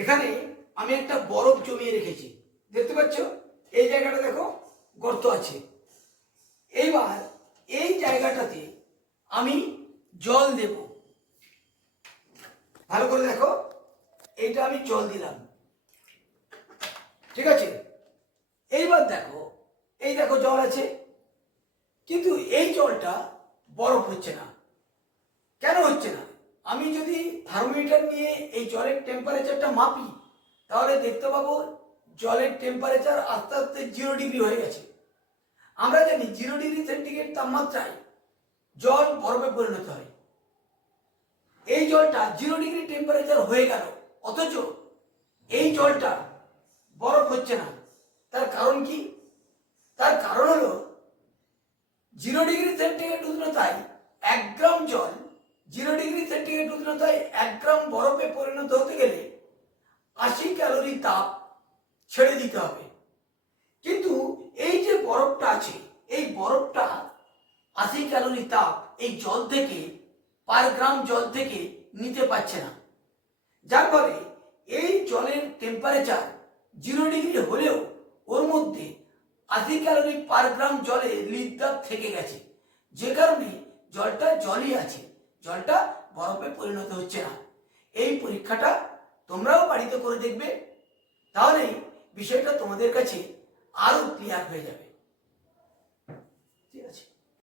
এখানে আমি একটা বরফ জমিয়ে রেখেছি, দেখতে পাচ্ছ? এই জায়গাটা দেখো গর্ত আছে। এইবার এই জায়গাটাতে আমি জল দেব। ভালো করে দেখো, এইটা আমি জল দিলাম, ঠিক আছে? এইবার দেখো, এই দেখো জল আছে, কিন্তু এই জলটা বরফ হচ্ছে না। কেন হচ্ছে না? আমি যদি থার্মোমিটার নিয়ে এই জলের টেম্পারেচারটা মাপি, তাহলে দেখতে পাবো জলের টেম্পারেচার আস্তে আস্তে 0 ডিগ্রি হয়ে গেছে। আমরা জানি 0 ডিগ্রি সেন্টিগ্রেড তাপমাত্রায় জল বরফে পরিণত হয়। এই জলটা 0 ডিগ্রি টেম্পারেচার হয়ে গেল, অথচ এই জলটা বরফ হচ্ছে না। তার কারণ কি? তার কারণ হলো 0 ডিগ্রি সেন্টিগ্রেড উষ্ণতায় 1 গ্রাম জল 0 ডিগ্রি সেন্টিগ্রেড উষ্ণতায় 1 গ্রাম বরফে পরিণত হতে গেলে 80 ক্যালোরি তাপ ছেড়ে দিতে হবে। কিন্তু এই যে বরফটা আছে, এই বরফটা 80 ক্যালোরি তাপ এই জল থেকে, পার গ্রাম জল থেকে নিতে পারছে না। যার ফলে এই জলের টেম্পারেচার 0 ডিগ্রি হলেও ওর মধ্যে 80 ক্যালোরি পার গ্রাম জলে লিপদাপ থেকে গেছে, যে কারণে জলটা জলই আছে, জলটা বরফে পরিণত হচ্ছে না। এই পরীক্ষাটা তোমরাও বাড়িতে করে দেখবে, তাহলে বিষয়টা তোমাদের কাছে আরো ক্লিয়ার হয়ে যাবে। ঠিক আছে?